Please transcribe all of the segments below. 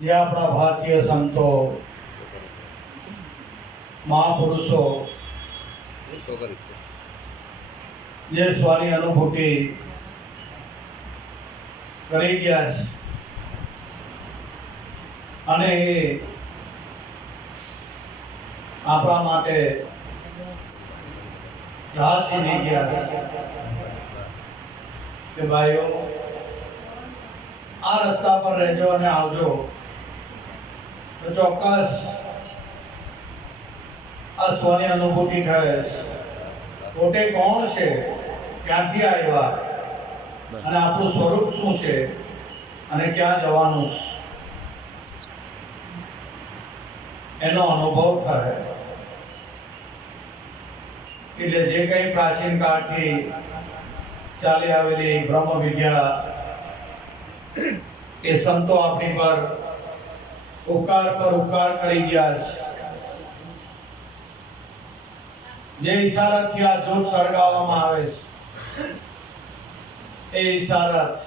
જે આપણા ભારતીય સંતો મહાપુરુષો જે સ્વાની અનુભૂતિ કરી ગયા છે અને એ આપણા માટે રાહ છીની ગયા કે ભાઈઓ આ રસ્તા પર રહેજો અને આવજો તો ચોક્કસ આ સ્વની અનુભૂતિ થાય. પોતે કોણ છે, ક્યાંથી આવ્યા અને આપણું સ્વરૂપ શું છે અને ક્યાં જવાનું છે એનો અનુભવ થાય. એટલે જે કંઈ પ્રાચીન કાળથી ચાલી આવેલી બ્રહ્મ વિદ્યા એ સંતો આપણી પર ઉપકાર કરી ગયા છે. જે ઈશારાથી આ જ્યોત સળગાવવામાં આવે છે એ ઈશારત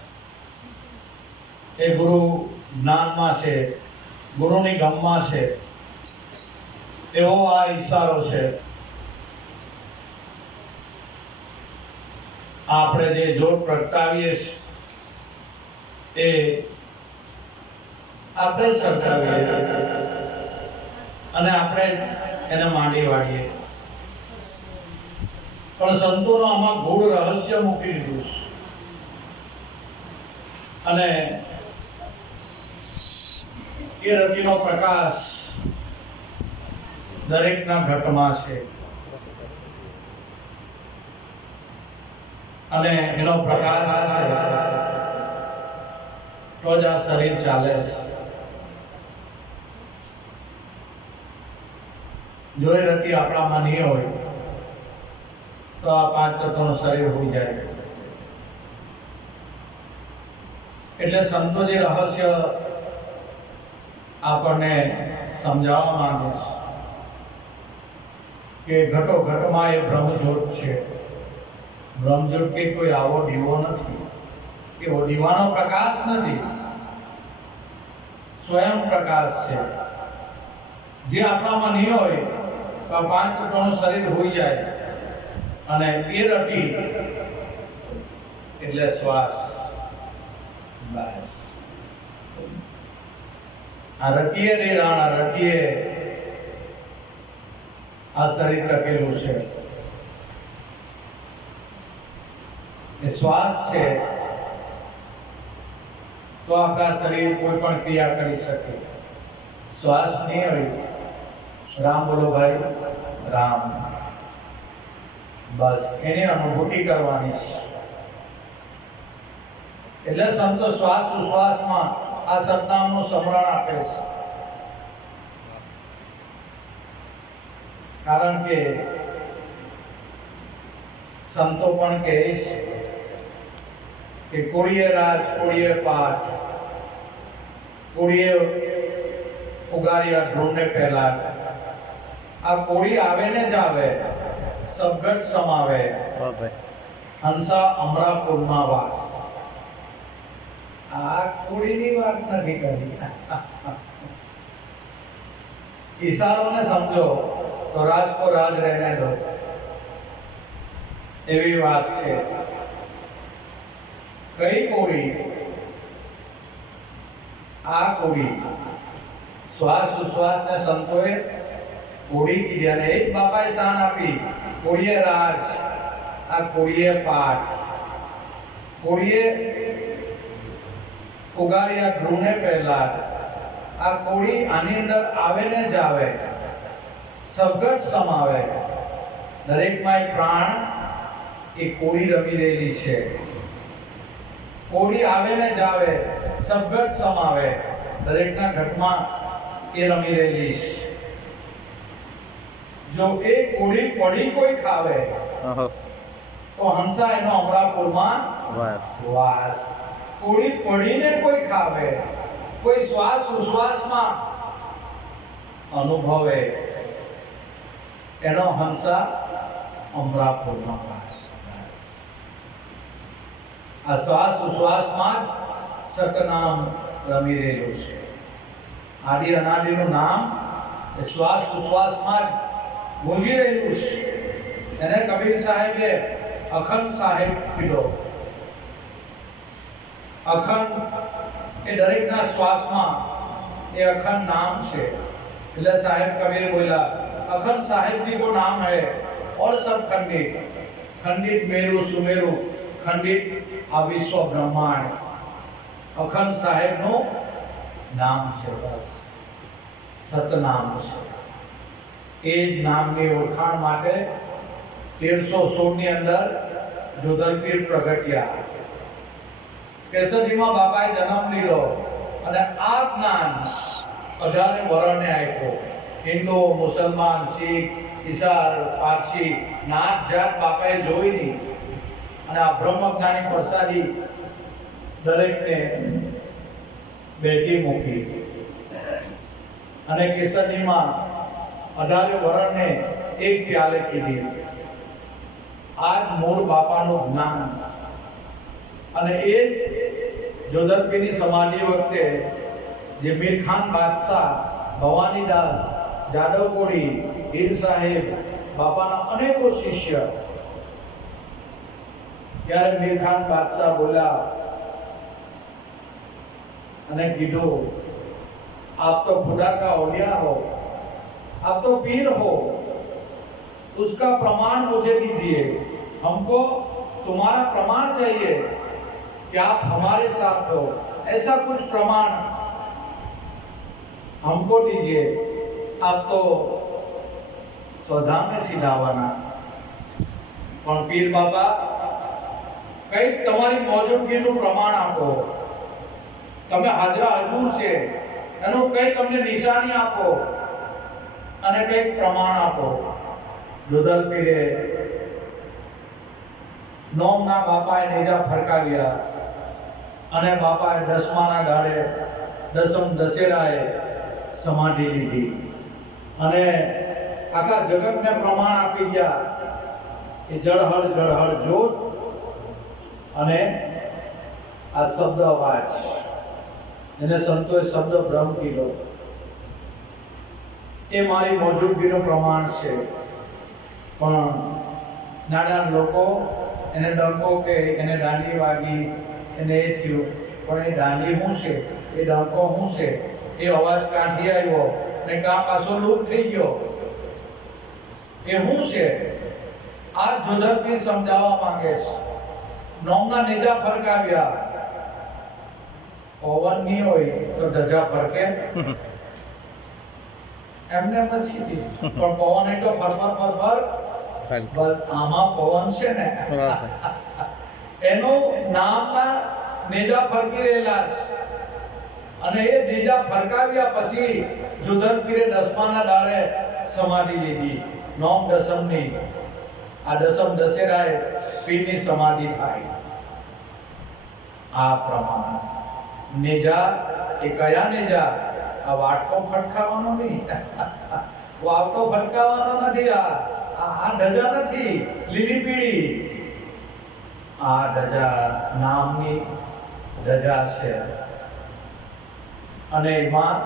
એ ગુરુ જ્ઞાનમાં છે, ગુરુની ગમમાં છે એવો આ ઈશારો છે. આપણે જે જ્યોત પ્રગટાવીએ એ આપણે જ સળગાવીએ અને આપણે એને માંડી વાળીએ. પણ સંતોનો આમાં ગૂઢ રહસ્ય મૂકી દીધું છે અને એ રતિનો પ્રકાશ દરેકના ઘટમાં છે અને એનો પ્રકાશ છે તો જ આ શરીર ચાલે છે. જો એ રતિ આપણામાં નહીં હોય તો આ પાંચ તત્વનું શરીર હોઈ જાય. એટલે સંતો જે રહસ્ય આપણને સમજાવવા માંગે છે કે ઘટો ઘટમાં એ બ્રહ્મજ્યોત છે. બ્રહ્મજ્યોત કે કોઈ આવો દીવો નથી, એવો દીવાનો પ્રકાશ નથી, સ્વયં પ્રકાશ છે. જે આપણામાં નહીં હોય તો આ પાંચ તત્વનું શરીર હોઈ જાય અને એ રતિ એટલે શ્વાસ. બસ આ રતિએ રે રાણા રતિએ આ શરીર ટકેલું છે. એ શ્વાસ છે તો આપણા શરીર કોઈ પણ ક્રિયા કરી શકે. શ્વાસ નહીં હોય, રામ બોલો ભાઈ, રામ. બસ એની અનુભૂતિ કરવાની છે. એટલે સંતો શ્વાસ ઉશ્વાસમાં આ સદનામનું સ્મરણ આપે છે. કારણ કે સંતો પણ કહે છે કે કોળીએ રાજ, કોળીએ પાઠ, કોળીએ ઉગાડ્યા ધ્રુવને પહેલા. આ કોળી આવે ને જ આવે, સબગટ સમાવે, હંસા અમરાપુરમાં વાસ. આ કોળીની વાત નથી કરી. ઈશારોને સમજો તો રાજ કો રાજ રહેને દો એવી વાત છે. કઈ કોળી? આ કોળી. શ્વાસ ઉશ્વાસ ને સંતોએ કોળી કીધી અને એક બાપાએ શાન આપી. કોળીએ રાજ, આ કોળીએ પાઠ, કોળીએ ઉગાડ્યા ધ્રુવને પહેલા. આ કોળી આની અંદર આવે ને જ આવે, સબગટ સમાવે. દરેકમાં એક પ્રાણ એ કોળી રમી રહેલી છે. કોળી આવે ને જ આવે, સબગટ સમાવે. દરેકના ઘટમાં એ રમી રહેલી છે. જો એ કોળી પડી કોઈ ખાવે તો હંસા એનો અમરાપુરમાં વાસ. કોળી પડીને કોઈ ખાવે, કોઈ શ્વાસ ઉશ્વાસમાં અનુભવે એનો હંસા અમરાપુરમાં વાસ. આ શ્વાસ ઉશ્વાસમાં સતનામ રમી રહેલું છે. આદિ અનાદિનું નામ એ શ્વાસ ઉશ્વાસમાં જ ગુંજી રહેલું છે. એને કબીર સાહેબે અખંડ સાહેબ કીધો. અખંડ એ દરેકના શ્વાસમાં એ અખંડ નામ છે. એટલે સાહેબ કબીર બોલા, अखंड साहिब जी को नाम है और सब खंडित. खंडित मेरु सुमेरु, खंडित आ विश्व ब्रह्मांड. अखंड साहेब नो नाम છે. બસ સતનામ છે. એ જ નામની ઓળખાણ માટે 1316 ની અંદર જોધલપીર પ્રગટ્યા. કેસરીમાં બાપાએ જન્મ લીધો અને આ જ્ઞાન 18 વરણને આપ્યો. હિન્દુ, મુસલમાન, શીખ, ઈસાઈ, પારસી નાત જાત બાપાએ જોઈ નહીં. અને આ બ્રહ્મજ્ઞાની પ્રસાદી દરેકને બેટી મૂકી. અને કેસરીમાં 18 વરણને એક પ્યાલે કીધી. આ જ મૂળ બાપાનું જ્ઞાન. અને એ જોધલપીરની સમાધિ વખતે જે મીરખાન બાદશાહ, ભવાનીદાસ, જાદવ કોડી, હીર સાહેબ, બાપાના અનેકો શિષ્ય, ત્યારે મીરખાન બાદશાહ બોલ્યા અને કીધું, आप तो खुदा का औलिया हो, आप तो पीर हो, उसका प्रमाण मुझे दीजिए. हमको तुम्हारा प्रमाण चाहिए कि आप हमारे साथ हो. ऐसा कुछ प्रमाण हमको दीजिए. आप तो स्वधाम में सीधावाना. પણ પીર બાપા કંઈક તમારી મોજૂદગીનું પ્રમાણ આપો. તમે હાજરા હજુર છે એનું કંઈ તમને નિશાની આપો અને કંઈક પ્રમાણ આપો. જોધલપીરે નોમના બાપાએ નેજા ફરકાવ્યા અને બાપાએ 10માના દાડે દસમ દશેરાએ સમાધિ લીધી અને આખા જગતને પ્રમાણ આપી ગયા કે જળહળ જળહળ જોત અને આ શબ્દ અવાજ. એને સંતોએ શબ્દ બ્રહ્મ કીધો. એ મારી મોજૂદગીનું પ્રમાણ છે. પણ નાના લોકો એને ડંકો કે એને દાંડી વાગી, એને એ થયું. પણ એ દાંડી શું છે, એ ડંકો શું છે, એ અવાજ કાઢી આવ્યો ને કાં પાછો લૂપ થઈ ગયો, એ શું છે? આ જોધલપીર સમજાવવા માંગે છે. નોમના નેજા ફરકાવ્યા. પવન નહીં હોય તો ધજા ફરકે? એમને પછી પણ પવન એ તો ફરફર બસ આમાં પવન છે ને એનું નામના નેજા ફરકી રહેલા છે. અને એ નેજા ફરકાવ્યા પછી જોધલપીરે 10માના દાડે સમાધિ લીધી. નોમ દસમની. આ દસમ દશેરાએ પીરની સમાધિ થાય. આ પ્રમાણ નેજા એ કયા નેજા? આ વાટકો ફટકાવવાનો નહીં, વાવટો ફટકાવવાનો નથી. આ ધજા નથી લીલી પીળી. આ ધજા નામની ધજા છે. અને એમાં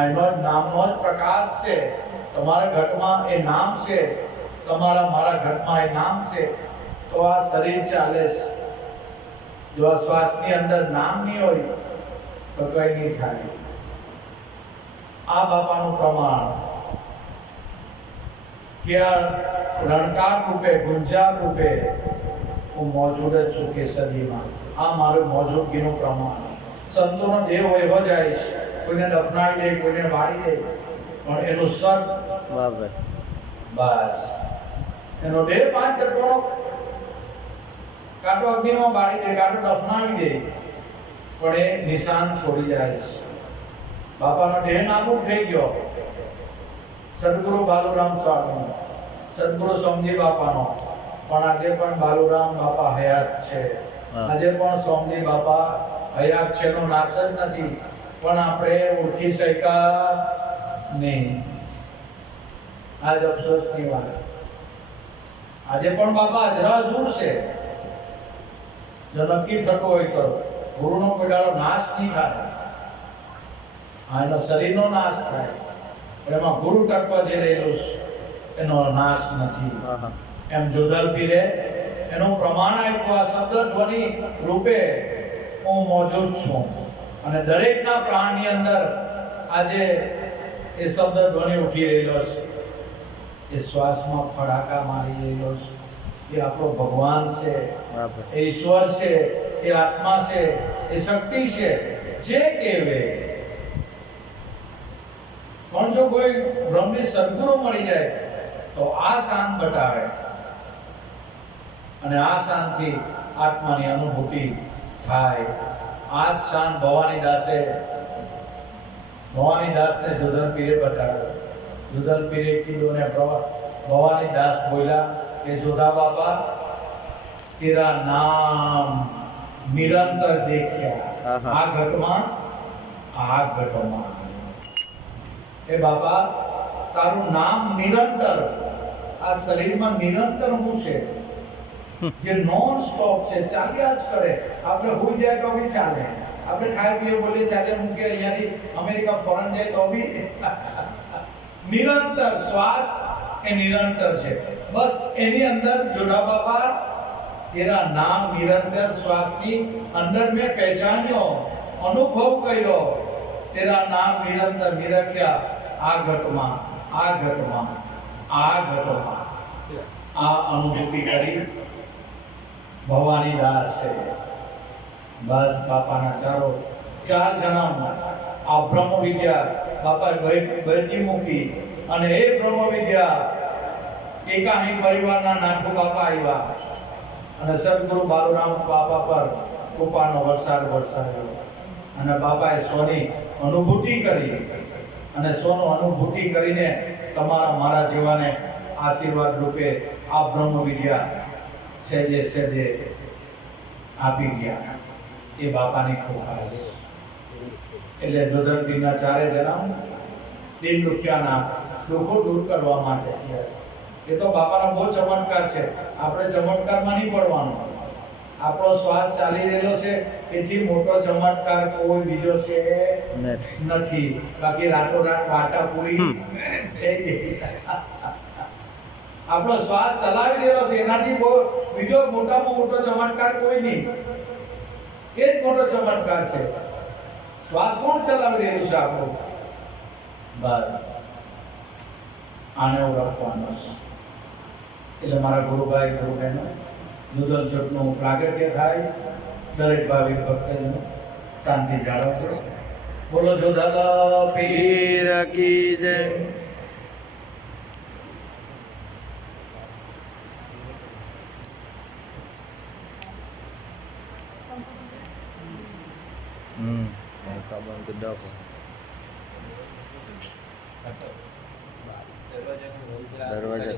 એનો નામનો જ પ્રકાશ છે. તમારા ઘટમાં એ નામ છે, તમારા મારા ઘટમાં એ નામ છે. તો આ શરીર ચાલે છે. જો આ શ્વાસની અંદર નામ નહીં હોય તો કઈ નહીં થાય. આ બાપાનું પ્રમાણ કે આ રણકાર રૂપે, ગુંજાર રૂપે હું મોજૂદ જ છું કેસરીમાં. આ મારું મોજૂદગીનું પ્રમાણ. સંતોનો દેહ વહેવો જાય છે. કોઈને દફનાવી દે, કોઈને બાળી દે, પણ એનું સત બસ એનો દેહ 5 તત્વનો કાંટો અગ્નિમાં બાળી દે, કાંટો દફનાવી દે, પણ એ નિશાન છોડી જાય છે. બાપાનો દેહ નાબૂદ થઈ ગયો. સદગુરુ બાલુરામ સ્વામી, સદગુરુ સોમજી બાપાનો, પણ આજે પણ બાલુરામ બાપા હયાત છે. આજે પણ સોમજી બાપા હયાત છે. એનો નાશ જ નથી, પણ આપણે ઓળખી શક્યા નહીં. આજ અફસોસની વાત. આજે પણ બાપા હાજરા હજુર છે. જો નક્કી થતો હોય તો ગુરુનો કોઈ દાડો નાશ નહીં થાય. એનો શરીરનો નાશ થાય, એમાં ગુરુ તત્વ જે રહેલું છે એનો નાશ નથી. એમ જોધલ પીરે એનું પ્રમાણ આપ્યું આ શબ્દ ધ્વનિ રૂપે હું મોજૂદ છું અને દરેકના પ્રાણની અંદર આજે એ શબ્દ ધ્વનિ ઉઠી રહેલો છે. એ શ્વાસમાં ફડાકા મારી રહેલો છે. એ આપણો ભગવાન છે, એ ઈશ્વર છે, એ આત્મા છે, એ શક્તિ છે જે કહેવે. પણ જો કોઈ બ્રહ્મની સદગુરુ મળી જાય તો આ શાન બતાવે અને આ શાનથી આત્માની અનુભૂતિ થાય. આ જ શાન ભવાની દાસને જોધલ પીરે બતાવ્યો. જોધલ પીરે કીધું ને ભવાની દાસ બોલ્યા કે જોધા બાબા તેરા નામ નિરંતર દેખ્યા આ ઘટમાં એ બાબા તારું નામ નિરંતર આ શરીરમાં નિરંતર હું છે જે નોન સ્ટોપ છે, ચાલ્યા જ કરે. આપણે હોઈ જાય તો બી ચાલે, આપણે ખાઈ પીએ બોલીએ ચાલે, મૂકે અહીંયાથી અમેરિકા ફોરેન જાય તો બી નિરંતર શ્વાસ એ નિરંતર છે. બસ એની અંદર જોડા બાબા તેરા નામ નિરંતર શ્વાસની અંદર મેં પહેચાન્યો, અનુભવ કર્યો. તેરા નામ નિરંતર નિરખ્યા આ ઘટમાં આ અનુભૂતિ કરી ભવાની દાસ છે. બસ બાપાના ચાર જન્મ આ બ્રહ્મ વિદ્યા બાપા બેટી મૂકી અને એ બ્રહ્મ વિદ્યા એકાહી પરિવારના નાથુ બાપા આવ્યા અને સદગુરુ બાલુરામ બાપા પર કૃપાનો વરસાદ વરસાવ્યો અને બાપાએ સોની અનુભૂતિ કરી અને સોનું અનુભૂતિ કરીને તમારા મારા જેવાને આશીર્વાદ રૂપે આ બ્રહ્મ વિદ્યા સહેજે આપી ગયા. એ બાપાની કૃપા છે. એટલે જોધરપીરના ચારે જન્મ દિલ દુખ્યાના દુઃખો દૂર કરવા માટે થયા છે. એ તો બાપાનો બહુ ચમત્કાર છે. આપણે ચમત્કારમાં નહીં પડવાનું. આપણો શ્વાસ ચાલી રહેલો છે એથી મોટો ચમત્કાર કોઈ બીજો છે નથી. બાકી રાતોરાત વાટા પૂરી થઈ ગઈ. આપણો શ્વાસ ચલાવી રહેલો છે એનાથી બીજો મોટામાં મોટો ચમત્કાર કોઈ નહીં. એ જ મોટો ચમત્કાર છે. શ્વાસ કોણ ચલાવી રહેલું છે આપણું? બસ આને ઓળખવાનો છે. એટલે મારા ગુરુભાઈ ગુરુબહેનો જોધલ જોટનું પ્રાગટ્ય થાય. દરેક ભાવિક ભક્તજનો શાંતિ જાળવજો. બોલો જોધલ પીર કી જય. દરવાજા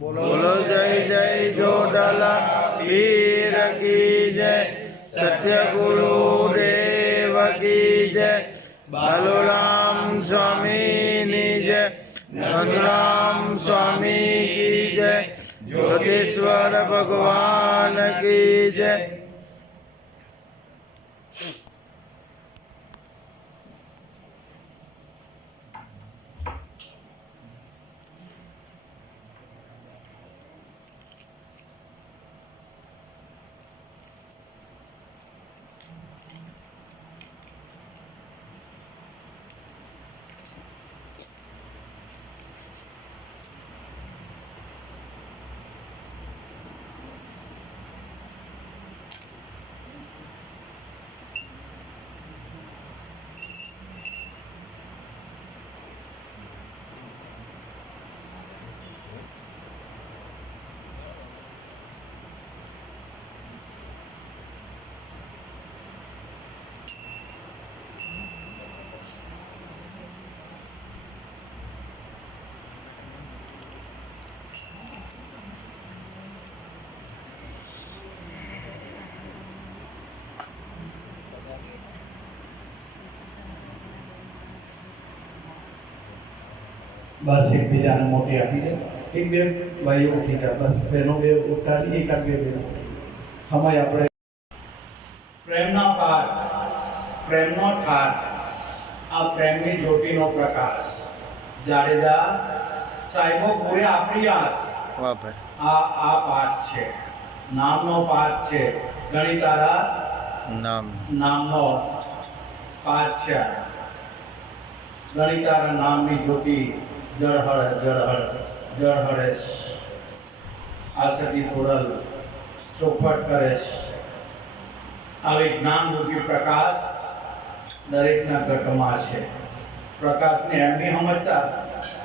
બોલો જય જય જોડાલા પીર કી જય. સત્ય ગુરુ દેવ કી જય. બાલુરામ સ્વામી ની જય. મધુરામ સ્વામી કી જય. જ્યોતિશ્વર ભગવાન કી જય. બસ એકબીજાને મોટી આપી દે. એક બે ભાઈઓ ઉઠી ગયા, બસ બહેનો બે ઉઠાડી એકાદ બે બહેનો. સમય આપણે પ્રેમના પાઠ, પ્રેમનો ઠાઠ, આ પ્રેમની જ્યોતિનો પ્રકાશ. જાડેજા સાહેબો પૂરે આપણી આસ. વાહ ભાઈ. આ પાઠ છે, નામનો પાઠ છે. ગણિતારા નામનો પાઠ છે. ગણિતારા નામની જ્યોતિ જળહળ જળહળ જળહળેશ. આસતી તોરલ ચોખવટ કરેશ. આવી જ્ઞાનરૂપી પ્રકાશ દરેકના ઘટમાં છે. પ્રકાશને એમ નહીં સમજતા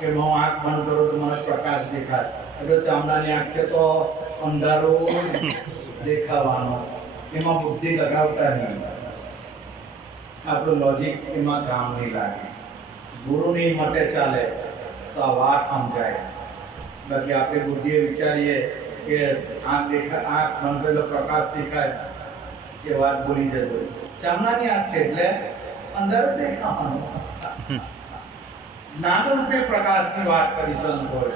કે હું આંખ બંધ કરું તો મને પ્રકાશ દેખાય. એટલે ચામડાની આંખ છે તો અંધારું દેખાવાનો, એમાં બુદ્ધિ લગાવતા નહીં. આપણું લોજિક એમાં કામ નહીં લાગે. ગુરુની મતે ચાલે તો આ વાત સમજાય. બાકી આપણે બુદ્ધિએ વિચારીએ કે આંખ બંધ કરેલો પ્રકાશ દેખાય, એ વાત ભૂલી જતો. ચામડાની આંખ છે એટલે અંદર દેખાવાનું. જ્ઞાનરૂપે પ્રકાશની વાત કરી સંતોએ.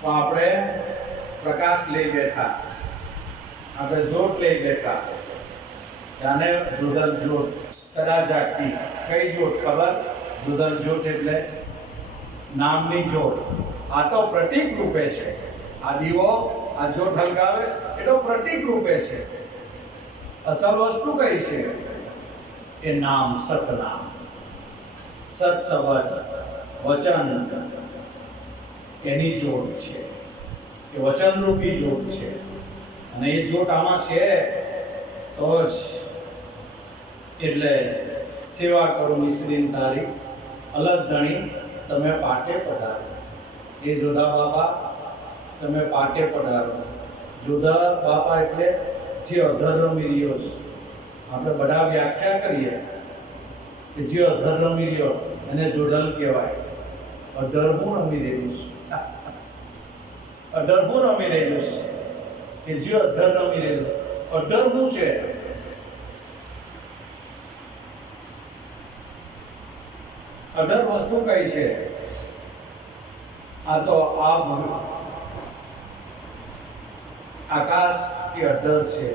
તો આપણે પ્રકાશ લઈ બેઠા, આપણે જોત લઈ બેઠા. જાણે જુદલ જોત સદા જાગતી. કઈ જોત ખબર? જુદલ જોત એટલે નામની જોત. આ તો પ્રતીક રૂપે છે. આ દીવો, આ જોત હલગાવે એ તો પ્રતીક રૂપે છે. અસલ વસ્તુ કઈ છે? એ નામ, સતનામ, સત શબ્દ, વચન, એની જોત છે. એ વચનરૂપી જોત છે. અને એ જોત આમાં છે તો જ. એટલે સેવા કરો મિશ્રીન તારી, અલગ ધણી તમે પાટે પધારો. એ જોધા બાપા તમે પાટે પધારો. જોધા બાપા એટલે જે અધર રમી રહ્યો છે. આપણે બધા વ્યાખ્યા કરીએ કે જે અધર રમી રહ્યો એને જોડલ કહેવાય. અધર હું રમી રહેલું છું. અધર હું રમી રહેલું છે કે જે અધર રમી રહેલું. અધર શું છે? અધર વસ્તુ કઈ છે? આ તો આકાશ એ અધર છે.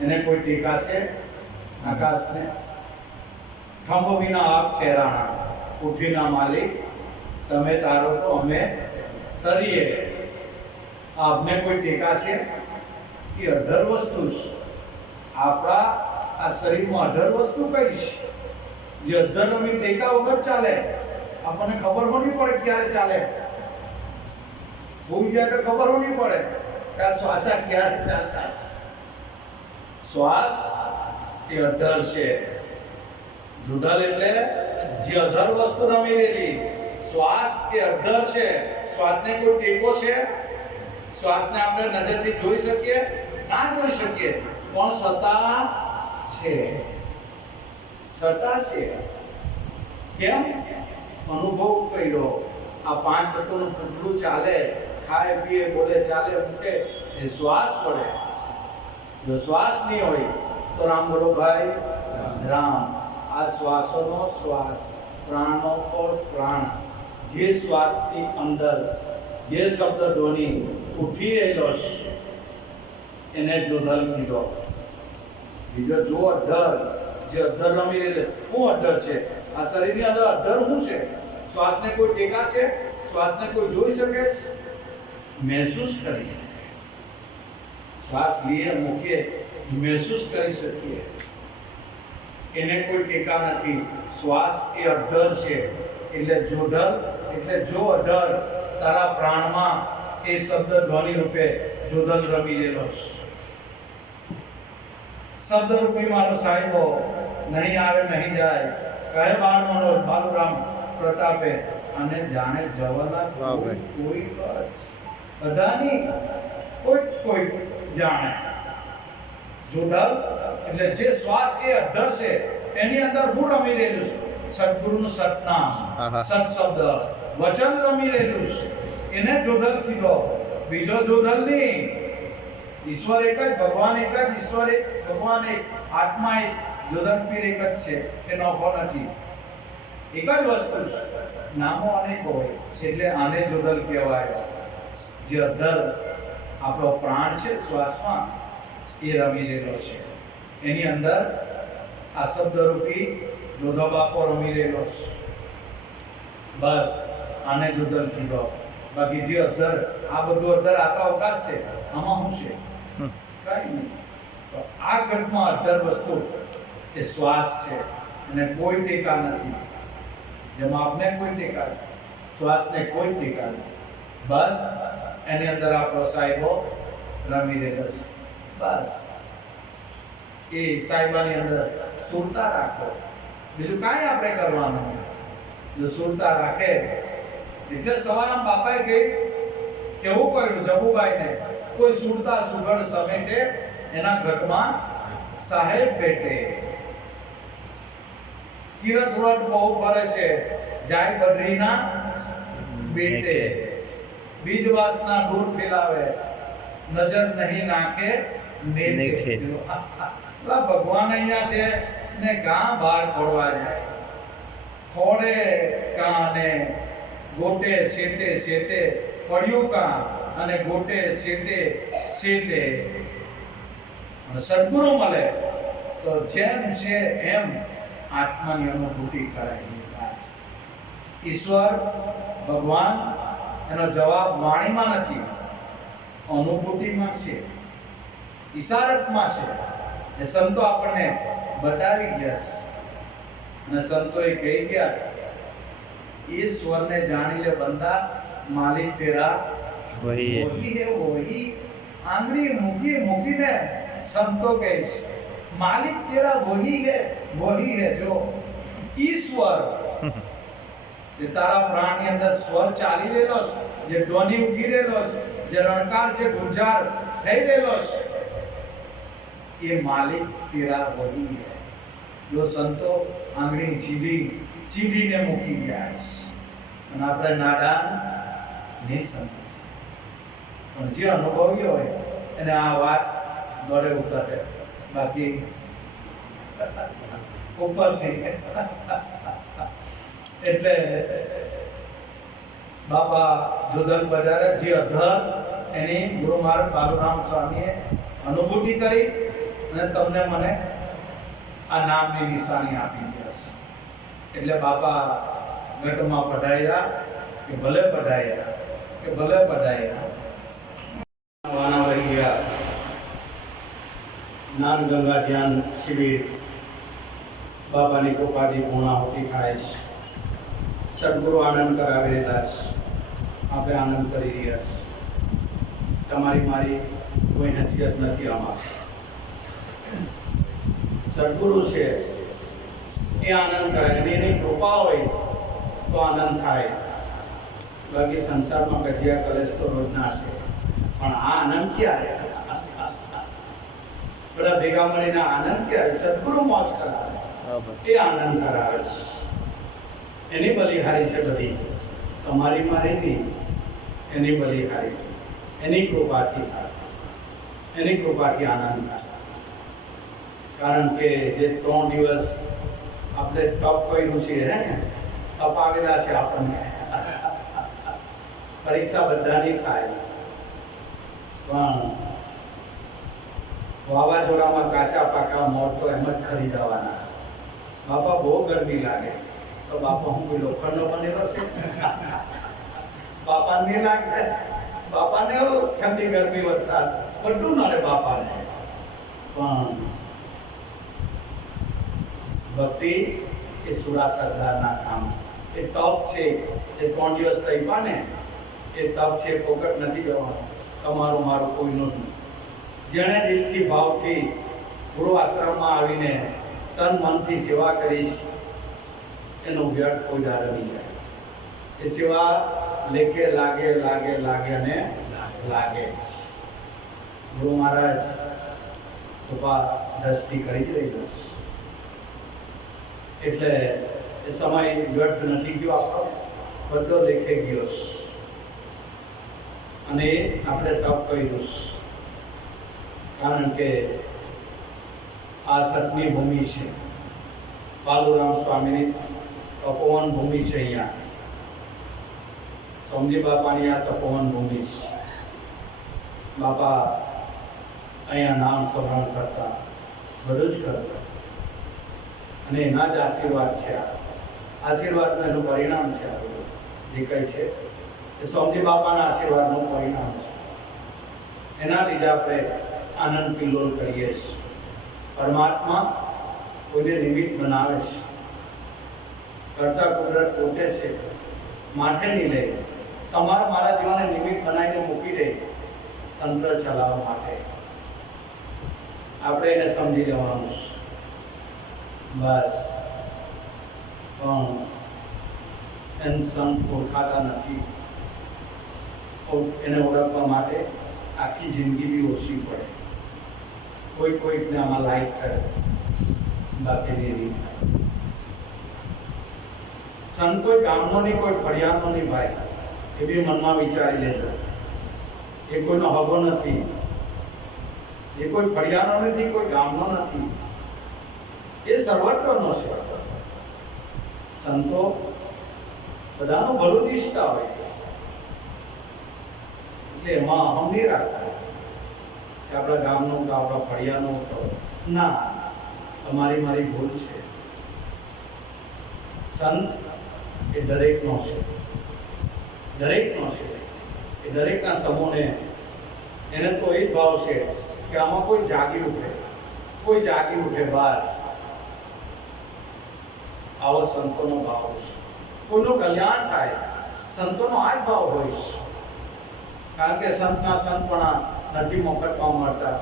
એને કોઈ ટેકા છે આકાશને? ખંભ વિના આપ ઠેરાણા, ઉઠીના માલિક તમે તારો તો અમે તરીએ. આપને કોઈ ટેકા છે? એ અધર વસ્તુ છે. આપણા આ શરીરમાં અધર વસ્તુ કઈ છે? જે અધર રમી ટેકા વગર ચાલે. આપણને ખબર હોવી પડે ક્યારે ચાલે. ભૂલ જાય તો ખબર હોવી પડે કે આ શ્વાસા ક્યારે ચાલતા છે. શ્વાસ એ અધર છે. જુદલ એટલે જે અધર વસ્તુ રમી રહેલી. શ્વાસ એ અધર છે. શ્વાસને કોઈ ટેકો છે? શ્વાસને આપણે નજરથી જોઈ શકીએ? ના જોઈ શકીએ. પણ સત્તા છે. સત્તા છે. કેમ? અનુભવ કર્યો. આ 5 તત્વોનું પૂતળું ચાલે, ખાય પીએ બોલે ચાલે મૂકે એ શ્વાસ પડે. જો શ્વાસ નહીં હોય તો રામ બોલો ભાઈ રામ. આ શ્વાસોનો શ્વાસ, પ્રાણનો પ્રાણ. જે શ્વાસની અંદર જે શબ્દ ધ્વનિ ઉઠી રહેલો છે એને જોધલ કીધો. બીજો જો અધર, જે અધર રમી રહેલો. શું અધર છે? આ શરીરની અંદર અધર શું છે? શ્વાસને કોઈ ટેકા છે? શ્વાસને કોઈ જોઈ શકે? મહેસૂસ કરી શકે. શ્વાસ લઈએ મૂકીએ મહેસૂસ કરી શકીએ. એને કોઈ ટેકા નથી. શ્વાસ એ અધર છે. એટલે જોધર એટલે જો અધર. તારા પ્રાણમાં એ શબ્દ ધ્વનિ રૂપે જોધલ રમી રહેલો છે. શબ્દ રૂપી મારો સાહેબો નહીં આવે નહીં જાય. કહે બાળ મનોજ બાલુરામ પ્રતાપે. અને જાણે જવાના કોઈ બધાની કોઈ જાણે. જોધલ એટલે જે શ્વાસ એ અધર છે એની અંદર હું રમી રહેલું છું. સદગુરુનું સતનામ, સત શબ્દ, વચન રમી રહેલું છે. એને જોધલ કીધો. બીજો જોધલ નહીં. ઈશ્વર એક જ, ભગવાન એક જ, ઈશ્વર એક, ભગવાન એક, આત્મા એક, જોધલ પીર એક જ છે. એ નોખો નથી. એક જ વસ્તુ છે, નામો અનેક હોય એટલે આને જોદલ કહેવાય. જે અધર આપણો પ્રાણ છે શ્વાસમાં એ રમી રહેલો છે, એની અંદર આ શબ્દરૂપી જોધો બાપો રમી રહેલો છે. બસ આને જોદલ કીધો. બાકી જે અધર આ બધું અધર આતા અવકાશ છે, આમાં શું છે? કઈ નહીં. તો આ ઘટમાં અધર વસ્તુ એ શ્વાસ છે અને કોઈ ટેકા નથી. જેમાં આપને કોઈ ટેકા નથી, શ્વાસને કોઈ ટેકા નથી. બસ એની અંદર આપણો સાહેબો રમી રહેલો છે. બસ એ સાહેબાની અંદર સુરતા રાખો, બીજું કાંઈ આપણે કરવાનું. જો સુરતા રાખે એટલે સવારમાં બાપાએ કેવું કહ્યું જબુભાઈને, કોઈ સુરતા સુગડ સમેટે એના ઘટમાં સાહેબ બેઠે. તીરથ વ્રત બહુ ફરે છે, જાય બદ્રીના બેટે. બીજ વાસના દૂર ફેલાવે, નજર નહીં નાખે નેખે. ભગવાન અહીંયા છે ને ગાં બહાર ફોડવા જાય. ફોડે કાને ગોટે શેટે શેટે પડ્યું કાં અને ગોટે શેટે શેટે. સદગુરુ મળે તો જેમ છે એમ આત્માની અનુભૂતિ કરાય. ઈશ્વર ભગવાન એનો જવાબ વાણીમાં નથી, અનુભૂતિમાં છે, ઈશારતમાં છે. એ સંતો આપણને બતાવી ગયા છે અને સંતોએ કહી ગયા છે, ઈશ્વરને જાણી લે બંદા, માલિક તેરા વહી હે વહી. આંગળી મૂકીને સંતો કહે છે, માલિક તેરા વહી હે. જો ઈશ્વર જે તારા પ્રાણની અંદર સ્વર ચાલી રહેલો છે, જે ધ્વનિ ઉઠી રહેલો છે, જે રણકાર, જે ગુંજાર થઈ રહેલો છે, એ માલિક તેરા વહી હે. જો સંતો આંગળી ચીધીને મૂકી ગયા છે અને આપણે નાદાન નહીં સમજ. પણ જે અનુભવી હોય એને આ વાત ગળે ઉતરે, બાકી ઉપરથી. એટલે બાપા જોધન બજારે જે અધર એની ગુરુ મહારાજ બાલુરામ સ્વામીએ અનુભૂતિ કરી અને તમને મને આ નામની નિશાની આપી છે. એટલે બાપા ઘટમાં પધાર્યા કે ભલે પધાર્યા. વાના વહી ગયા. જ્ઞાન ગંગા ધ્યાન શિબિર બાપાની કૃપાથી પૂર્ણાહુતિ થાય છે. સદગુરુ આનંદ કરાવી રહ્યા છે, આપણે આનંદ કરી રહ્યા છે. તમારી મારી કોઈ નસીહત નથી આમાં. સદગુરુ છે એ આનંદ કરે અને એની કૃપા હોય તો આનંદ થાય. બાકી સંસારમાં ગજિયા કલેશ તો રોજના છે, પણ આ આનંદ ક્યારે? બધા ભેગા મળીને આનંદ ક્યારે? સદગુરુ મોજ કરાવે, એ આનંદ કરાવે છે. એની બલિહારી છે બધી, તમારી મારી નહીં. એની બલિહારી, એની કૃપાથી આનંદ થાય. કારણ કે જે 3 દિવસ આપણે તપ કર્યું છે, તપાવેલા છે આપણને. પરીક્ષા બધાની થાય, પણ વાવાઝોડામાં કાચા પાકા મોર તો એમ જ ખરીદવાના. બાપા બહુ ગરમી લાગે તો બાપા હું કોઈ લોખંડનો બનેલો છે? બાપાને નહીં લાગે. બાપાને ઠંડી ગરમી વરસાદ બધું નડે બાપાને. પણ ભક્તિ એ સુરા સરદારના કામ. એ તપ છે, એ 3 દિવસ તૈપા ને એ તપ છે, ફોકટ નથી જવાનું. તમારું મારું કોઈનું નહીં. જેણે દિલથી ભાવથી ગુરુ આશ્રમમાં આવીને તન મનથી સેવા કરીશ એનો વ્યર્થ કોઈ દાડો નહીં જાય. એ સેવા લેકે લાગે અને લાગે. ગુરુ મહારાજ કૃપા દ્રષ્ટિ કરી જ રહી છે. એટલે એ સમય વ્યર્થ નથી ગયો, આપણો બધો લેખે ગયો અને આપણે તપ કર્યું. કારણ કે આ સતની ભૂમિ છે. બાલુરામ સ્વામીની તપોવન ભૂમિ છે અહીંયા. સોમજી બાપાની આ તપોવન ભૂમિ છે. બાપા અહીંયા નામ સ્મરણ કરતા, બધું જ કરતા, અને એના જ આશીર્વાદ છે. આશીર્વાદનું એનું પરિણામ છે. આ બધું જે કંઈ છે એ સોમજી બાપાના આશીર્વાદનું પરિણામ છે. એના લીધે આપણે આનંદ કિલ્લોલ કરીએ છીએ. પરમાત્મા કોઈને નિમિત્ત બનાવે છે. કરતા કુદરત પોતે છે, માથે નહીં લે. તમારા મારા જીવનને નિમિત્ત બનાવીને મૂકી દે તંત્ર ચલાવવા માટે. આપણે એને સમજી લેવાનું છે બસ. પણ એમ સંત ઓળખાતા નથી. એને ઓળખવા માટે આખી જિંદગી બી ઓછી પડે. કોઈકને આમાં લાઈક કરે, બાકીની નહીં. સંત કોઈ ગામનો નહીં, કોઈ ફળિયાનો નહીં ભાઈ. એ બી મનમાં વિચારી લેજો. એ કોઈનો હગો નથી, એ કોઈ ફળિયાનો નથી, કોઈ ગામનો નથી. એ સર્વત્રનો છે. સંતો બધાનું ભલું ઈચ્છતા હોય, એટલે એમાં અહમ નહીં રાખતા કે આપણા ગામનું કે આપણા ફળિયાનું તો ના. તમારી મારી ભૂલ છે. સંત એ દરેકનો છે, દરેકનો છે. એ દરેકના સમૂહને એને તો એ જ ભાવ છે કે આમાં કોઈ જાગી ઉઠે, કોઈ જાગી ઉઠે બસ. આવો સંતોનો ભાવ છે. કોઈનું કલ્યાણ થાય, સંતોનો આ જ ભાવ હોય છે. કારણ કે સંતના સંતપણા નથી મોકટમાં મળતા,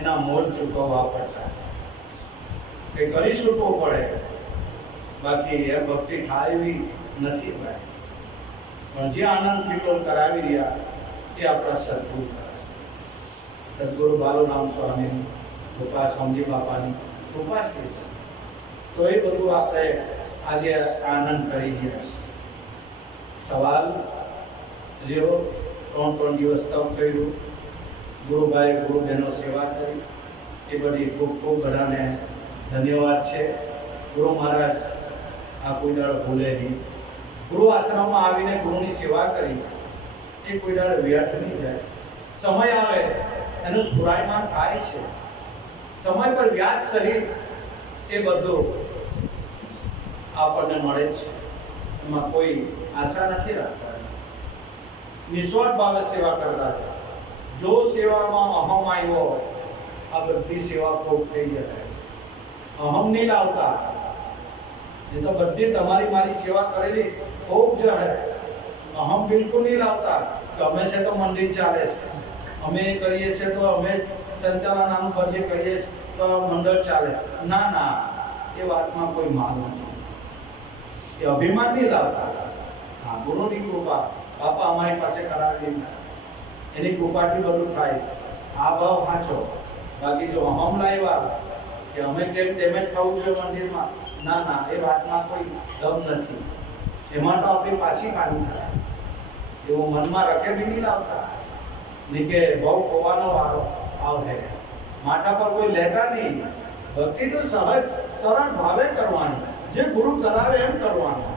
એના મોલ ચૂકવવા પડતા. એ કરી છૂટવું પડે, બાકી એ ભક્તિ થાય એવી નથી ભાઈ. પણ જે આનંદ કિલ્લોલ કરાવી રહ્યા એ આપણા સદગુરુ. સદગુરુ બાલુરામ સ્વામી, કૃપા સોમજી બાપાની કૃપા છે. તો એ બધું આપણે આજે આનંદ કરી રહ્યા. સવાલ રહ્યો, 3 દિવસ તપ કર્યું, ગુરુભાઈ ગુરુબહેનો સેવા કરી, એ બધી ખૂબ ખૂબ બધાને ધન્યવાદ છે. ગુરુ મહારાજ આ કોઈ દાડો ભૂલે નહીં. ગુરુ આશ્રમમાં આવીને ગુરુની સેવા કરી એ કોઈ દાડો વ્યર્થ નહીં જાય. સમય આવે એનું સ્ફુરાયમાન થાય છે. સમય પર વ્યાજ સહિત એ બધું આપણને મળે છે. એમાં કોઈ આશા નથી રાખતા. નિસ્વાર્થ ભાવે સેવા કરતા. જો સેવામાં અહમ આવ્યો, આ બધી સેવા ખૂબ થઈ જાય. અહમ નહીં લાવતા. એ તો બધી તમારી મારી સેવા કરેલી ખૂબ જ હે. અહમ બિલકુલ નહીં લાવતા કે અમે છે તો મંદિર ચાલે છે, અમે કરીએ છીએ તો અમે સંચાલન આનું કરીએ તો મંડળ ચાલે. ના ના, એ વાતમાં કોઈ માલ નથી. એ અભિમાન નહીં લાવતા. હા, ગુરુની કૃપા બાપા અમારી પાસે કરાવી, એની કૃપાથી બધું થાય. આ ભાવ સાચો. બાકી જો અહમ લાવ્યા કે અમે કેમ તેમ જ થવું જોઈએ મંદિરમાં, ના ના, એ વાતમાં કોઈ દમ નથી. એમાં તો આપણી પાછી કાઢવી થાય. એવું મનમાં રખે બી નહીં લાવતા. નહીં કે બહુ ખોવાનો વારો આવે, માથા પર કોઈ લેતા નહીં. ભક્તિ તો સહજ સરળ ભાવે કરવાની, જે ગુરુ કરાવે એમ કરવાનું.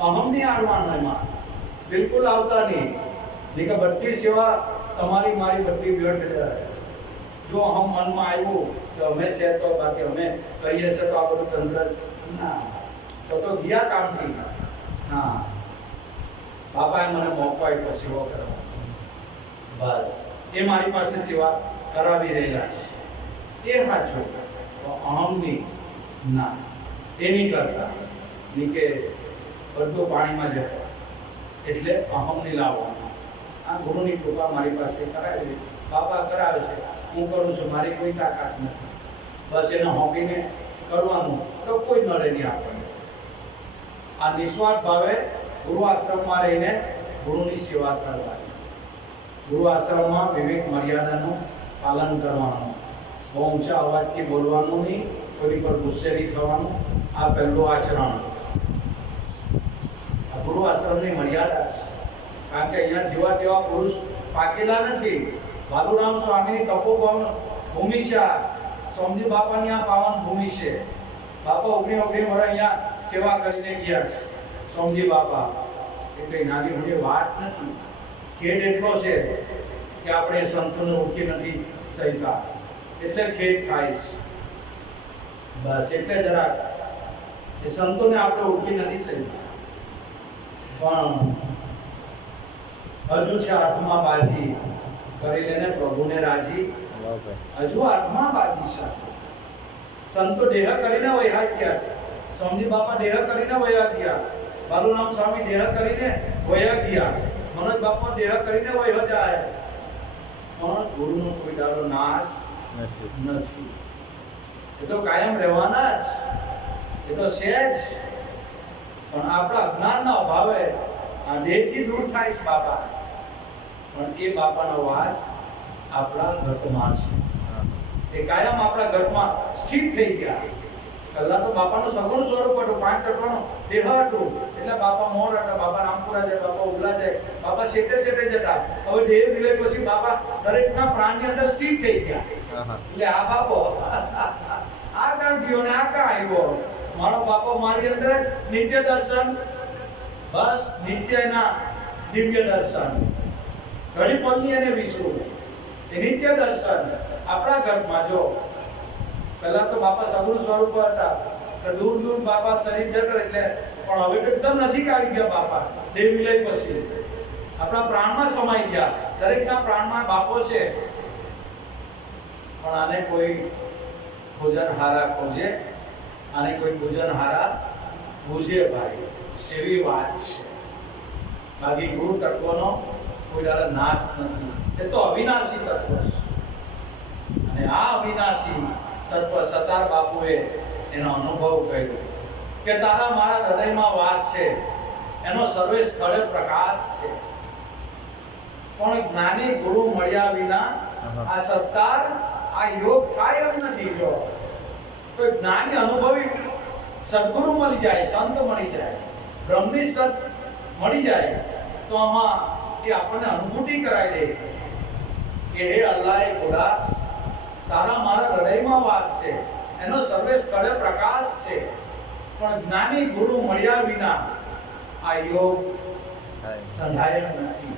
અહમ નહીં આડવાનું એમાં, બિલકુલ આવતા નહીં. નહીં કે બધી સેવા તમારી મારી બધી વ્યર્થ જાય. જો અહમ મનમાં આવ્યું કે અમે છે તો બાકી અમે કહીએ છીએ તો આ બધું તંત્ર, ના, તો ગયા કામથી. હા, બાપાએ મને મોકો આપ્યો સેવા કરવા, બસ એ મારી પાસે સેવા કરાવી રહેલા છે. એ સાચું. અહમની ના, એ નહીં કરતા. નહીં કે બધું પાણીમાં જતો, એટલે અહમ નહીં લાવવાનું. આ ગુરુની કૃપા મારી પાસે કરાવી, બાપા કરાવે છે, હું કરું છું, મારી કોઈ તાકાત નથી. બસ એને હોંપીને કરવાનું, તો કોઈ નડે નહીં આપણને. આ નિસ્વાર્થ ભાવે ગુરુ આશ્રમમાં રહીને ગુરુની સેવા કરવાની. ગુરુ આશ્રમમાં વિવેક મર્યાદાનું પાલન કરવાનું. બહુ ઊંચા અવાજથી બોલવાનું નહીં, કોઈ પર ગુસ્સે નહીં થવાનું. આ પહેલું આચરણ. આ ગુરુ આશ્રમની મર્યાદા છે. કારણ કે અહીંયા જેવા તેવા પુરુષ પાકેલા નથી. બાલુરામ સ્વામીની તપોવન ભૂમિ છે. સોમજી બાપાની આ પાવન ભૂમિ છે. બાપા 19 વર્ષ અહીંયા સેવા કરીને ગયા છે. સોમજી બાપા એ કઈ નાની મોટી વાત નથી. ખેદ એટલો છે કે આપણે સંતોને ઓળખી નથી સહીતા, એટલે ખેદ થાય છે. બસ એટલે જરાક એ સંતોને આપણે ઓળખી નથી સહીતા. પણ હજુ છે આઠમા બાજી કરી લેને પ્રભુને રાજી. હજુ આઠમા બાજી સાથે સંતો દેહ કરીને વયા ગયા છે. સ્વામી બાપા દેહ કરીને વયા ગયા, બાલુરામ સ્વામી દેહ કરીને વયા ગયા, મનોજ બાપા દેહ કરીને વયા જાય, પણ ગુરુનો કોઈ દાડો નાશ નથી. એ તો કાયમ રહેવાના જ, એ તો છે જ. પણ આપણા અજ્ઞાનના અભાવે આ દેહથી દૂર થાય છે બાપા, પણ એ બાપાનો વાસ આપણા ઘટમાં છે. એ કાયમ આપણા ઘટમાં સ્થિત થઈ ગયા. પહેલા તો બાપાનું સગુણ સ્વરૂપ હતું, 5 તત્વનો દેહ હતું, એટલે બાપા મોર હતા, બાપા રામપુરા જાય, બાપા ઉગલા જાય, બાપા શેઠે શેઠે જતા. હવે દેહ વિલય પછી બાપા દરેકના પ્રાણની અંદર સ્થિત થઈ ગયા. એટલે આ બાપો આ કામ થયો ને આ કામ આવ્યો. મારો બાપો મારી અંદર નિત્ય દર્શન, બસ નિત્ય એના દિવ્ય દર્શન, ઘડી પલની એને વિસરું એ નિત્ય દર્શન આપણા ઘરમાં. જો પહેલા તો બાપા સગુણ સ્વરૂપ હતા, તો દૂર દૂર બાપા શરીર જતો, એટલે પણ હવે તો એકદમ નજીક આવી ગયા બાપા. દેહ વિલય પછી આપણા પ્રાણમાં સમાઈ ગયા. દરેકના પ્રાણમાં બાપો છે. પણ આને કોઈ ભોજન હારા ખોજે, આને કોઈ ભોજન હારા બુજે ભાઈ, એવી વાત છે. બાકી ગુરુ તત્વનો કોઈ દાડો નાશ નથી. એ તો અવિનાશી તત્વ છે. અને આ અવિનાશી તત્વ સતાર બાપુએ એનો અનુભવ કર્યો કે તારા મારા હૃદયમાં વાસ છે, એનો સર્વે સ્થળે પ્રકાશ છે. પણ જ્ઞાની ગુરુ મળ્યા વિના આ સત્તાર, આ યોગ થાય એમ નથી. જો કોઈ જ્ઞાની અનુભવી સદગુરુ મળી જાય, સંત મળી જાય, બ્રહ્મની સત મળી જાય, તો આમાં એ આપણને અનુભૂતિ કરાવી દે કે હે અલ્લાહ ખુદા, તારા મારા હૃદયમાં વાસ છે, એનો સર્વે સ્થળે પ્રકાશ છે. પણ જ્ઞાની ગુરુ મળ્યા વિના આ યોગ સંધાય એમ નથી,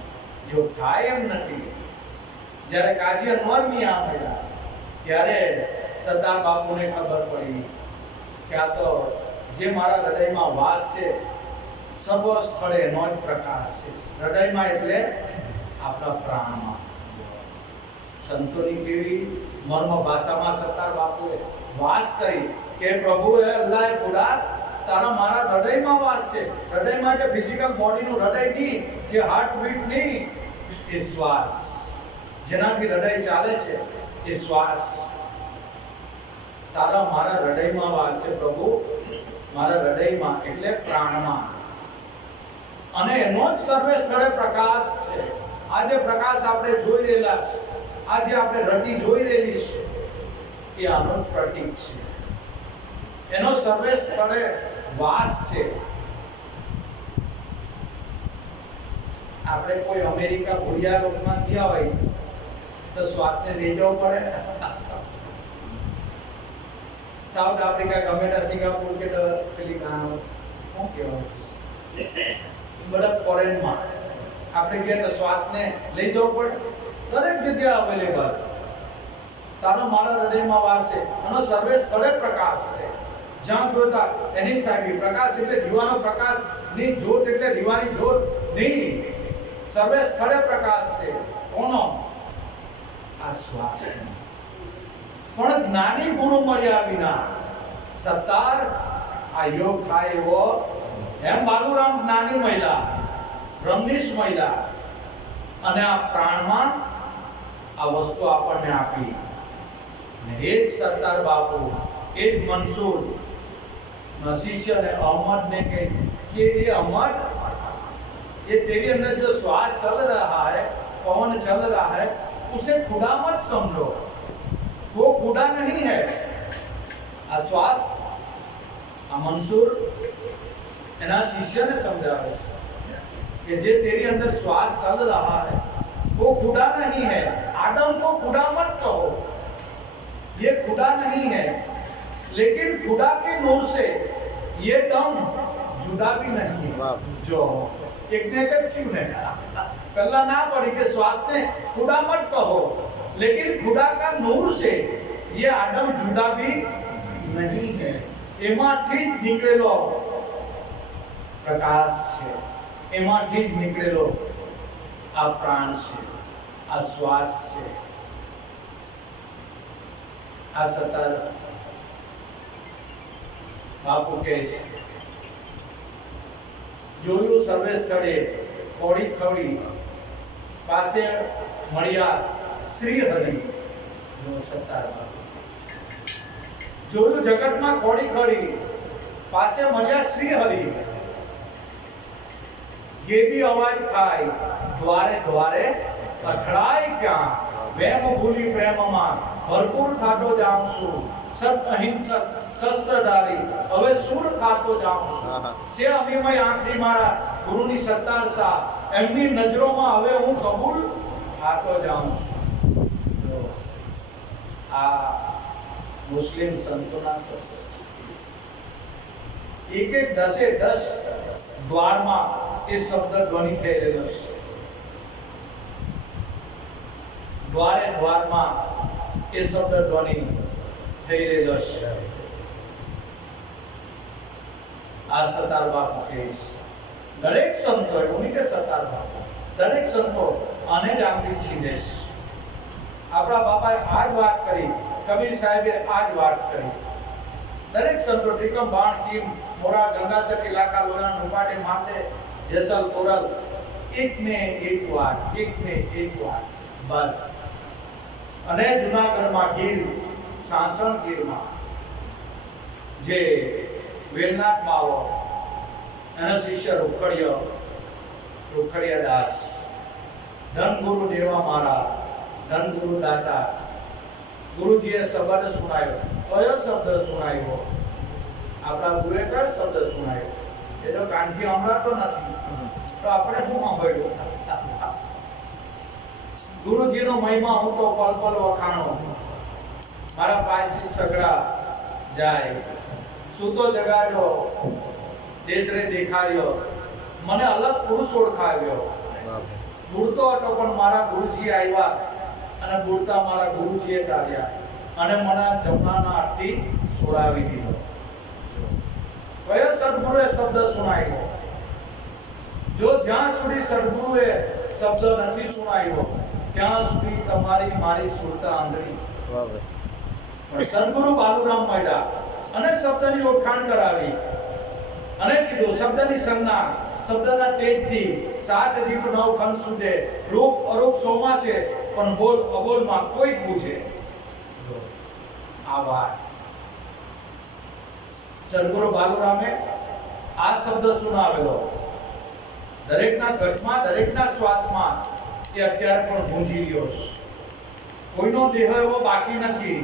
યોગ થાય એમ નથી. જ્યારે કાજી અનવર મિયા મળ્યા ત્યારે સતાર બાપુને ખબર પડી કે આ તો જે મારા હૃદયમાં વાસ છે, સર્વ સ્થળે એનો જ પ્રકાશ છે. હૃદયમાં એટલે આપણા પ્રાણમાં. સંતોની કેવી મર્મ ભાષામાં સત્તાર બાપુએ વાસ કરી કે પ્રભુ હે અલ્લાહ ખુદા, તારા મારા હૃદયમાં વાસ છે. હૃદયમાં કે ફિઝિકલ બોડીનું હૃદય નહીં, જે હાર્ટ બીટ નહીં, એ શ્વાસ, જેનાથી હૃદય ચાલે છે, એ શ્વાસ. તારા મારા હૃદયમાં વાસ છે પ્રભુ, મારા હૃદયમાં એટલે પ્રાણમાં, અને એનો જ સર્વે સ્થળે પ્રકાશ છે. આ જે પ્રકાશ આપણે જોઈ રહેલા છે, આ જે આપણે રટી જોઈ રહેલી છે, એ આનું પ્રતીક છે. એનો સર્વે સ્થળે વાસ છે. આપણે કોઈ અમેરિકા ભૂરિયા લોકમાં ગયા હોય તો શ્વાસને લઈ જવું પડે. સાઉથ આફ્રિકા, ગમે તે સિંગાપુર કે પેલી શું કહેવાય, બધા ફોરેનમાં આપણે ગયા તો શ્વાસને લઈ જવું પડે. દરેક જગ્યાએ અવેલેબલ. તારો મારા હૃદયમાં વાસ છે, એનો સર્વે સ્થળે પ્રકાશ છે. જ્યાં જોતા એની સાઈડ પ્રકાશ, એટલે દીવાનો પ્રકાશ ની જ્યોત, એટલે દીવાની જ્યોત નહીં, સર્વે સ્થળે પ્રકાશ છે. કોનો? આ શ્વાસ. પણ જ્ઞાની ગુરુ મળ્યા વિના સત્તાર આ યોગ થાય એવો. એમ બાલુરામ જ્ઞાની મહિલા, બ્રહ્મનિષ્ઠ મહિલા, અને આ પ્રાણમાં આ વસ્તુ આપણને આપી. એ જ સત્તાર બાપુ, એ જ મંસૂર શિષ્ય ने अहमद ने कही कि ये अहमद, ये तेरे अंदर जो श्वास चल रहा है, पवन चल रहा है, उसे खुदा मत समझो, वो खुदा नहीं है. आ श्वास आ मंसूर एना शिष्य ने समझावे कि जे तेरे अंदर श्वास चल रहा है वो खुदा नहीं है. आदम को खुदा मत कहो, ये खुदा नहीं है. लेकिन खुदा के नूर से ये दम जुदा भी नहीं है। जो एक ने क्यों ने पहला ना पड़ी के श्वास ने खुदा मत कहो, लेकिन खुदा का नूर से ये आदम जुदा भी नहीं है। एमाથી જ નીકળેલો પ્રકાશ છે, એમાંથી જ નીકળેલો આ પ્રાણ છે, આ શ્વાસ છે, આ સત્તા બાપુ કહે છે જોયું સર્વે સ્થળે કોડી ખવડી પાસે મળ્યા શ્રી હરિ જો સત્તાર બાપુ જોયું જગતમાં કોડી ખવડી પાસે મળ્યા શ્રી હરિ ये भी अवाज खाई द्वारे द्वारे અથડાય ક્યાં વેમ ભૂલી પ્રેમમાં ભરપૂર થાતો જાઉં છું સત અહિંસક શસ્ત્રધારી હવે સુર થાતો જાઉં છું છે અભિમય આંખની મારા ગુરુની સત્તાર સા એમની નજરોમાં હવે હું કબૂલ થાતો જાઉં છું। આ મુસ્લિમ સંતોના શબ્દ એક એક 10 દ્વારમાં એ શબ્દ ધ્વનિ થઈ રહ્યો છે। દ્વારે દ્વારમાં એ શબ્દ ધ્વનિ થઈ રહ્યો છે। આ સતાર બાપુ કહે દરેક સંતો એવું કે સતાર બાપુ દરેક સંતો આને જ આંગળી છીંધે છે। આપણા બાપાએ આ જ વાત કરી, કબીર સાહેબે આ જ વાત કરી। દરેક સંતો ટીકમ બાણ ટીમ મોરા ગંગાસર ઇલાકા લોના નુપાટે માતે જેસલ તોરલ એક ને એક વાત બસ। અને જૂનાગઢમાં ગીર સાસણ ગીરમાં જે વેલનાથ માવો એના શિષ્ય રૂખડિયા દાસ ધન ગુરુ દેવા મારા ધન ગુરુ દાતા ગુરુજીએ શબ્દ સુનાયો। કયો શબ્દ સુનાયો? આપણા ગુરુએ કયો શબ્દ સુનાયો? એ તો કાનથી સાંભળાતો નથી, તો આપણે શું સાંભળ્યું? ગુરુજીનો મહિમા હું તો પલ પલ વખાણો, મારા પાયસી સગડા જાય, સૂતો જગાડ્યો, દેશરે દેખાડ્યો, મને અલગ પુરુષ ઓળખાવ્યો। બુડતો હતો પણ મારા ગુરુજી આવ્યા અને બુડતા મારા ગુરુજીએ ટાળ્યા અને મને જમનાના આરતી છોડાવી દીધો। કયો સદગુરુએ શબ્દ સુનાવ્યો? જો જ્યાં સુધી સદગુરુએ શબ્દ નથી સુનાવ્યો ત્યાં સુધી તમારી મારી સુરતા આંધળી। પણ સદગુરુ બાલુરામ મળ્યા અને શબ્દની ઓળખાણ કરાવી અને કીધું શબ્દની સંજ્ઞા શબ્દના તેજથી 7 દીપ 9 ખંડ સુધે રૂપ અરૂપ સોમા છે પણ બોલ અબોલમાં કોઈ પૂછે। આ વાત સદગુરુ બાલુરામે આ શબ્દ સુનાવેલો દરેકના ઘટમાં દરેકના શ્વાસમાં એ અત્યારે પણ ગુંજી રહ્યો છે। કોઈનો દેહ એવો બાકી નથી,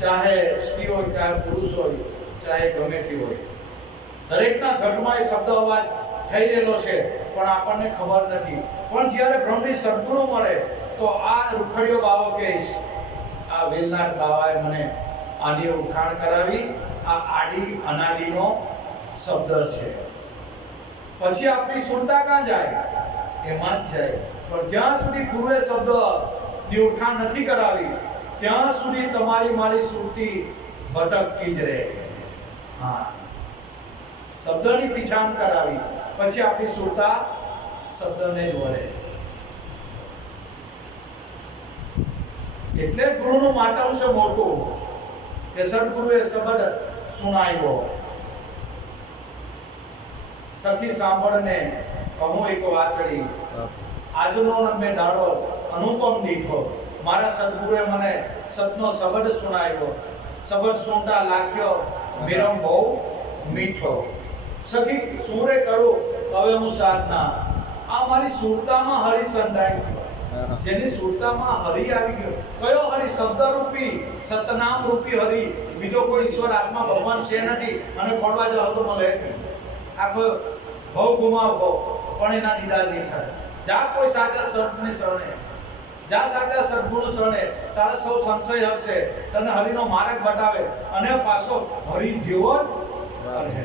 ચાહે સ્ત્રી હોય ચાહે પુરુષ હોય ચાહે ગમે તે હોય, દરેકના ઘટમાં એ શબ્દ અવાજ થઈ રહેલો છે પણ આપણને ખબર નથી। પણ જ્યારે બ્રહ્મની સદગુરુ મળે તો આ રૂખડિયો બાવો કહીશ આ વેલનાથ બાવાએ મને આની ઉખાણ કરાવી। આ આડી અનાદિનો શબ્દ છે। પછી આપણી સુરતા ક્યાં જાય? એમાં જ જાય। પણ જ્યાં સુધી ગુરુએ શબ્દની ઉખાણ નથી કરાવી ત્યાં સુધી તમારી મારી સુરતી ભટકતી જ રહે। હા, શબ્દની પીછાણ કરાવી પછી આપણી સુરતા શબ્દને જ વળે। એટલે ગુરુનું માતમ છે મોટું કે સદગુરુએ શબ્દ સુનાવ્યો। સખી સાંભળને કહું એક વાતડી, આજનો મેં દાડો અનુપમ દીઠો, મારા સદગુરુએ મને સતનો શબ્દ સુનાવ્યો। શબ્દ સુનતા લાગ્યો વિરમ બહુ મીઠો। સખી સુરે કરું હવે હું સાધના, આ મારી સુરતામાં હરિ સંધાઈ ગયો। જેની સુરતામાં હરિ આવી ગયો। કયો હરિ? શબ્દ રૂપી સતનામ રૂપી હરિ, બીજો કોઈ ઈશ્વર આત્મા ભગવાન છે નથી। અને ખોડવા જાવ તો મળે આખો ભવ ગુમાવો પણ એના દીદાર નહીં થાય। જા કોઈ સાચા સંતની શરણે જ્યાં સાથે સદગુરુ શરણે તારા સૌ સંશય હશે, તને હરિનો માર્ગ બતાવે અને પાછો હરિ જેવો જ રહે.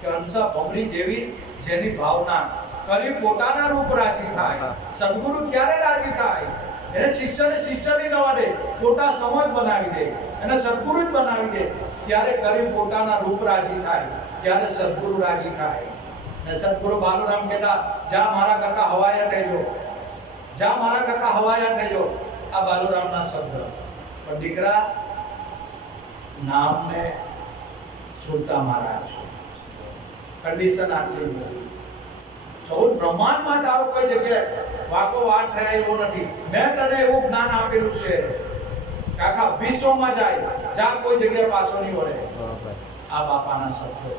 કે હંસા ભમરી જેવી જેની ભાવના કરી પોતાના રૂપ રાજી થાય. સદગુરુ ક્યારે રાજી થાય? એને શિષ્યની નવા દે, પોતા સમજ બનાવી દે, એને સદગુરુ જ બનાવી દે. ત્યારે કરી પોતાના રૂપ રાજી થાય, ત્યારે સદગુરુ રાજી થાય. ને સદગુરુ બાલુરામ કહેતા, જા મારા કરતા હવાયા થઈજો, જા મારા કરતા હવાયા થઈજો. આ બાલુરામના શબ્દ. પણ દીકરા, નામને સુરતા મહારાજ કન્ડિશન આટલી બધી. ચૌદ બ્રહ્માંડમાં તારો કોઈ જગ્યાએ વાકો વાત થાય એવો નથી. મેં તને એવું જ્ઞાન આપેલું છે કે આખા વિશ્વમાં જાય, જા કોઈ જગ્યાએ પાછો નહીં વળે. આ બાપાના શબ્દો.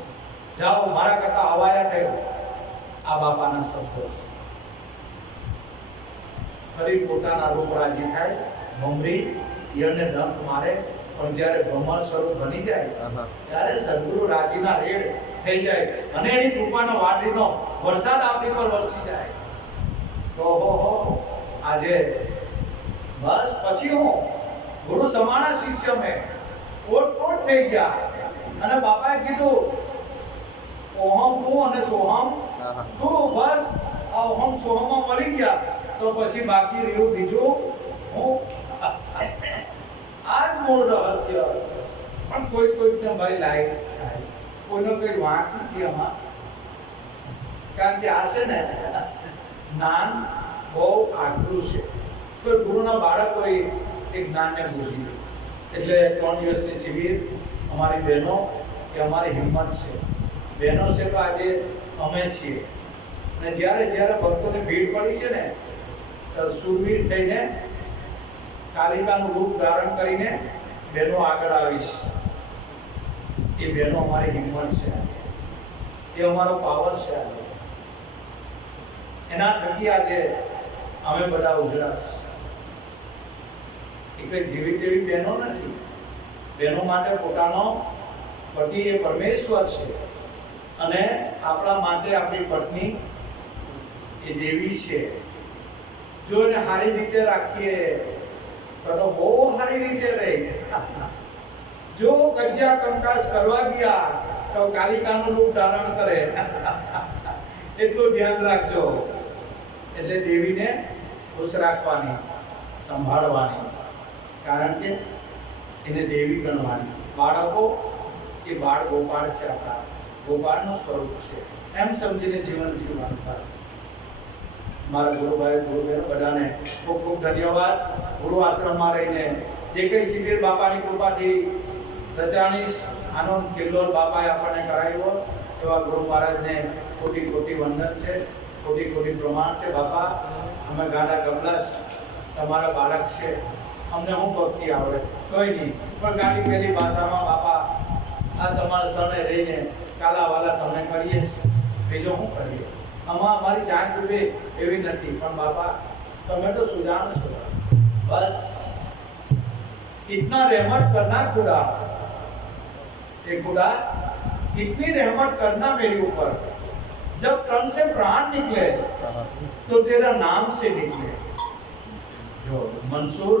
જાઓ મારા કરતા હવાયા થયો. આ બાપાના શબ્દો. ફરી પોતાના રૂપ રાજી થાય. ભમરી યરને ડંખ મારે, પણ જ્યારે બ્રહ્માંડ સ્વરૂપ બની જાય ત્યારે સદગુરુ રાજીના રેડ થઈ જાય અને એની કૃપાનો વાદળીનો વરસાદ આપણી પર વરસી જાય. તો આજે બસ પછી હું ગુરુ સમાના શિષ્ય મેં ઓટ થઈ ગયા. અને બાપાએ કીધું, ઓહમ તું અને સોહમ તું. બસ આ ઓહમ સોહમમાં મળી ગયા તો પછી બાકી રહ્યું બીજું હું. આ જ મૂળ રહસ્ય. પણ કોઈ મારી લાઈક થાય, કોઈનો કોઈ વાંક નથી આમાં. કારણ કે આ છે ને જ્ઞાન બહુ આગળ છે. કોઈ ગુરુના બાળકો એ જ્ઞાનને ભૂલી ગયું. એટલે 3 દિવસની શિબિર અમારી બહેનો કે અમારી હિંમત છે. બહેનો છે તો આજે અમે છીએ. અને જ્યારે ભક્તોની ભીડ પડી છે ને, તો સુરવીર થઈને કાલિકાનું રૂપ ધારણ કરીને બહેનો આગળ આવીશ. એ બહેનો અમારી હિંમત છે, એ અમારો પાવર છે. આજે એના થકી આજે અમે બધા ઉજળાશ. એ કોઈ જેવી તેવી બહેનો નથી. બહેનો માટે પોતાનો પતિ એ પરમેશ્વર છે અને આપણા માટે આપણી પત્ની એ દેવી છે. જો એને સારી રીતે રાખીએ તો બહુ સારી રીતે રહે. જો કજ્યા કંકાસ કરવા ગયા તો કાલિકાનું રૂપ ધારણ કરે. એટલું ધ્યાન રાખજો. એટલે દેવીને ખુશ રાખવાની, સંભાળવાની. કારણ કે એને દેવી ગણવાની. બાળકો એ બાળ ગોપાળ છે, આપણા ગોપાળનું સ્વરૂપ છે. એમ સમજીને જીવન જીવવાનું સારું. મારા ગુરુભાઈ ગુરુબહેનો બધાને ખૂબ ખૂબ ધન્યવાદ. ગુરુ આશ્રમમાં રહીને જે કંઈ શિબિર બાપાની કૃપાથી રચાણીશ, આનો કિલ્લોલ બાપાએ આપણને કરાવ્યો, એવા ગુરુ મહારાજને કોટી કોટી વંદન છે, કોટી કોટી પ્રમાણ છે. બાપા, અમે ગાડા ગમલાશ તમારા બાળક છે, અમને હું ભક્તિ આવડે કોઈ નહીં, પણ ગાડી પેલી ભાષામાં બાપા આ તમારા શરણે રહીને કાલાવાલા તમને કરીએ, બીજો શું કરીએ. આમાં અમારી ચાંદ ડૂબે એવી નથી, પણ બાપા તમે તો સુજાણ છો. બસ इतना रहमत करना खुदा, ये खुदा इतनी रहमत करना मेरे ऊपर, जब तन से प्राण निकले तो तेरा नाम से निकले. जो मंसूर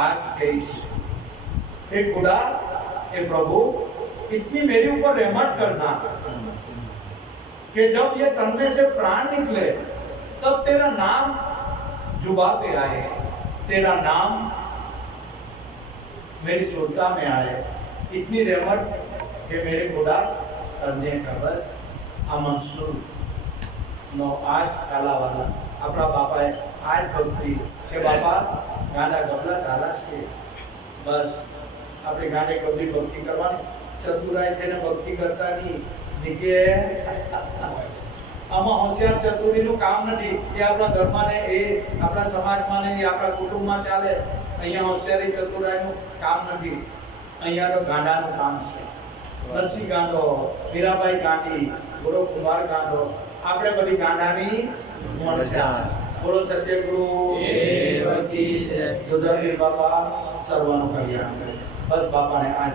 आज गई, हे खुदा, हे प्रभु, इतनी मेरे ऊपर रहमत करना कि जब ये तन में से प्राण निकले तब तेरा नाम जुबा पे आए, तेरा नाम मेरी सुरता में आए. इतनी रहमत कि मेरे खुदा करने का बस. आ मंसूर નો આજ કાલાવાલા આપણા બાપાએ આજ ભક્તિ કે બાપા ગાંડા ગબલા તારા છે. બસ આપણે ગાંડે ગબલી ભક્તિ કરવાની. ચતુરાઈ થઈને ભક્તિ કરતા નહીં કે આમાં હોશિયાર ચતુરીનું કામ નથી. એ આપણા ઘરમાં ને એ આપણા સમાજમાં ને એ આપણા કુટુંબમાં ચાલે. અહીંયા હોશિયારી ચતુરાઈનું કામ નથી. અહીંયા તો ગાંડાનું કામ છે. નરસિંહ ગાંડો, મીરાબાઈ ગાંડી, ગુરુ કુમાર ગાંડો, આપણે બધી ગાંડાની મોનસા. બોલો સત્યગુરુ દેવકી જય. દુધરવીર બાપા સર્વનું કલ્યાણ કરે. બસ બાપાને આજ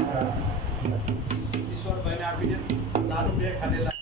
ઈશ્વરભાઈને આપી દે. નાનું બે ખાધેલા